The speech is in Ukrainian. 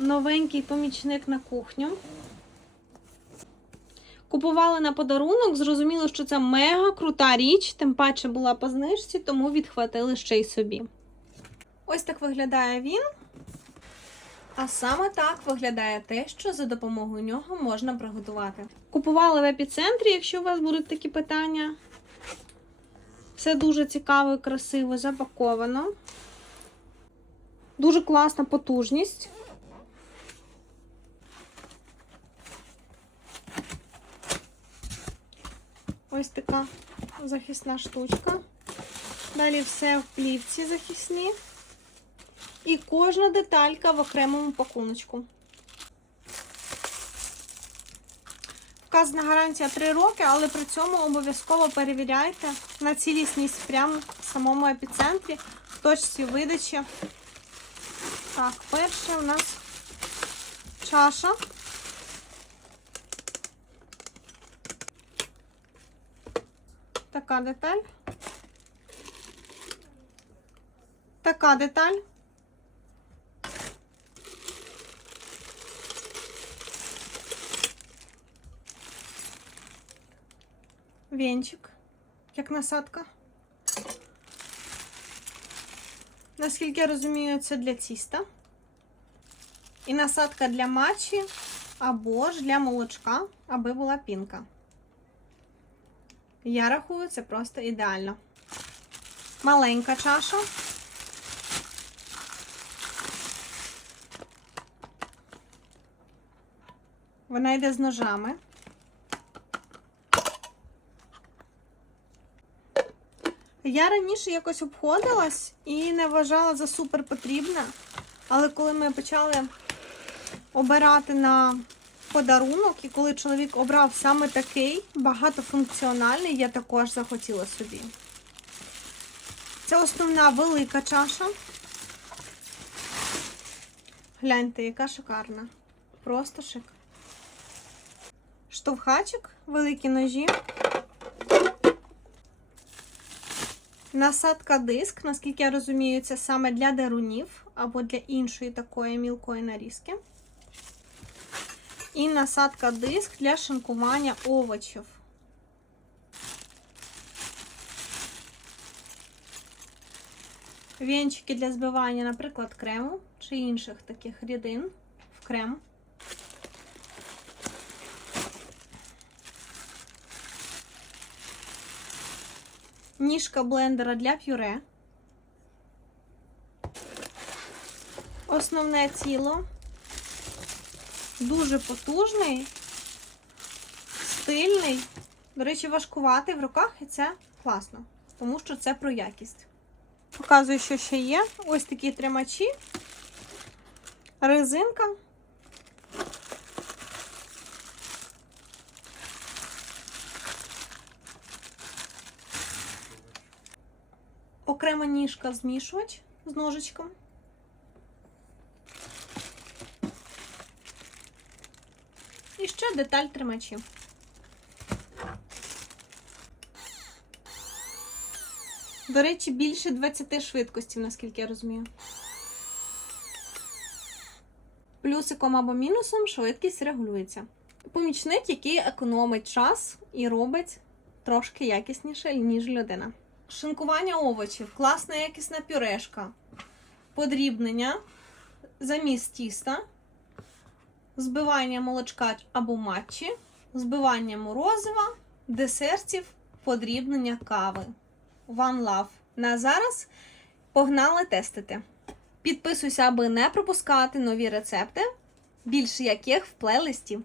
новенький помічник на кухню. Купували на подарунок, зрозуміло, що це мега крута річ, тим паче була по знижці, тому відхватили ще й собі. Ось так виглядає він. А саме так виглядає те, що за допомогою нього можна приготувати. Купували в епіцентрі, якщо у вас будуть такі питання. Все дуже цікаво і красиво запаковано. Дуже класна потужність. Ось така захисна штучка. Далі все в плівці захисні. І кожна деталька в окремому пакуночку. Вказана гарантія 3 роки, але при цьому обов'язково перевіряйте на цілісність прямо в самому епіцентрі, в точці видачі. Так, перше у нас чаша. Така деталь. Така деталь. Венчик, як насадка. Наскільки я розумію, це для тіста. І насадка для матчі або ж для молочка, аби була пінка. Я рахую, це просто ідеально. Маленька чаша. Вона йде з ножами. Я раніше якось обходилась і не вважала за супер потрібне. Але коли ми почали обирати на подарунок, і коли чоловік обрав саме такий багатофункціональний, я також захотіла собі. Це основна велика чаша. Гляньте, яка шикарна. Просто шик. Штовхачик, великі ножі. Насадка диск, наскільки я розумію, це саме для дарунів або для іншої такої мілкої нарізки. І насадка диск для шинкування овочів. Вінчики для збивання, наприклад, крему чи інших таких рідин в крем. Ніжка блендера для пюре. Основне тіло. Дуже потужний, стильний. До речі, важкуватий в руках, і це класно, тому що це про якість. Показую, що ще є. Ось такі тримачі, резинка. Окрема ніжка змішувач з ножичком. І ще деталь тримачів. До речі, більше 20 швидкостів, наскільки я розумію. Плюсиком або мінусом швидкість регулюється. Помічник, який економить час і робить трошки якісніше, ніж людина. Шинкування овочів, класна якісна пюрешка, подрібнення, заміс тіста, збивання молочка або матчі, збивання морозива, десертів, подрібнення кави. One Love. На зараз погнали тестити. Підписуйся, аби не пропускати нові рецепти, більше яких в плейлисті.